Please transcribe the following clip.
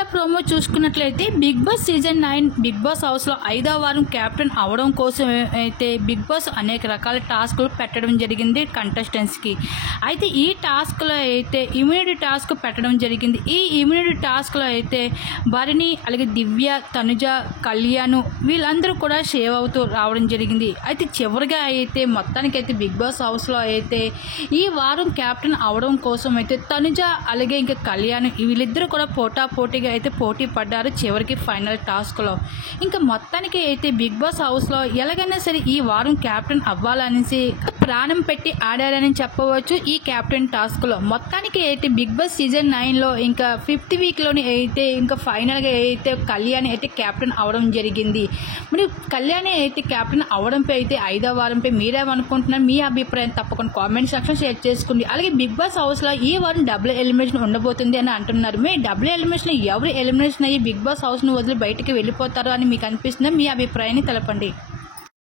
ఇవాళ ప్రోమో చూసుకున్నట్లయితే Bigg Boss season 9 Bigg Boss హౌస్లో 5వ వారం క్యాప్టెన్ అవడం కోసం అయితే బిగ్ బాస్ అనేక రకాల టాస్కులు పెట్టడం జరిగింది కంటెస్టెంట్స్కి. అయితే ఈ టాస్క్లో అయితే ఇమ్యూనిటీ టాస్క్ పెట్టడం జరిగింది. ఈ ఇమ్యూనిటీ టాస్క్లో అయితే భరణి, అలాగే దివ్య, తనుజ, కళ్యాణ్ వీళ్ళందరూ కూడా సేవ్ అవుతూ రావడం జరిగింది. అయితే చివరిగా అయితే మొత్తానికైతే బిగ్ బాస్ హౌస్లో అయితే ఈ వారం క్యాప్టెన్ అవడం కోసం అయితే తనుజ అలాగే ఇంకా కళ్యాణ్ వీళ్ళిద్దరూ కూడా పోటాపోటీగా అయితే పోటీ పడ్డారు చివరికి ఫైనల్ టాస్క్లో. ఇంకా మొత్తానికి అయితే బిగ్ బాస్ హౌస్లో ఎలాగైనా సరే ఈ వారం క్యాప్టెన్ అవ్వాలనేసి ప్రాణం పెట్టి ఆడారని చెప్పవచ్చు ఈ క్యాప్టెన్ టాస్క్లో. మొత్తానికి అయితే బిగ్ బాస్ సీజన్ 9లో ఇంకా 5th వీక్లోని అయితే ఇంకా ఫైనల్గా అయితే కళ్యాణ్ అయితే క్యాప్టెన్ అవడం జరిగింది. మరి కళ్యాణ్ అయితే క్యాప్టెన్ అవడంపై అయితే 5వ వారంపై మీరేమనుకుంటున్నారు? మీ అభిప్రాయం తప్పకుండా కామెంట్ సెక్షన్ షేర్ చేసుకోండి. అలాగే బిగ్ బాస్ హౌస్లో ఈ వారం డబుల్ ఎలిమినేషన్ ఉండబోతుంది అని అంటున్నారు. మీ డబుల్ ఎలిమినేషన్ ఎవరు ఎలిమినేషన్ అయ్యి బిగ్ బాస్ హౌస్ను వదిలి బయటికి వెళ్ళిపోతారో అని మీకు అనిపిస్తుందో మీ అభిప్రాయాన్ని తెలపండి.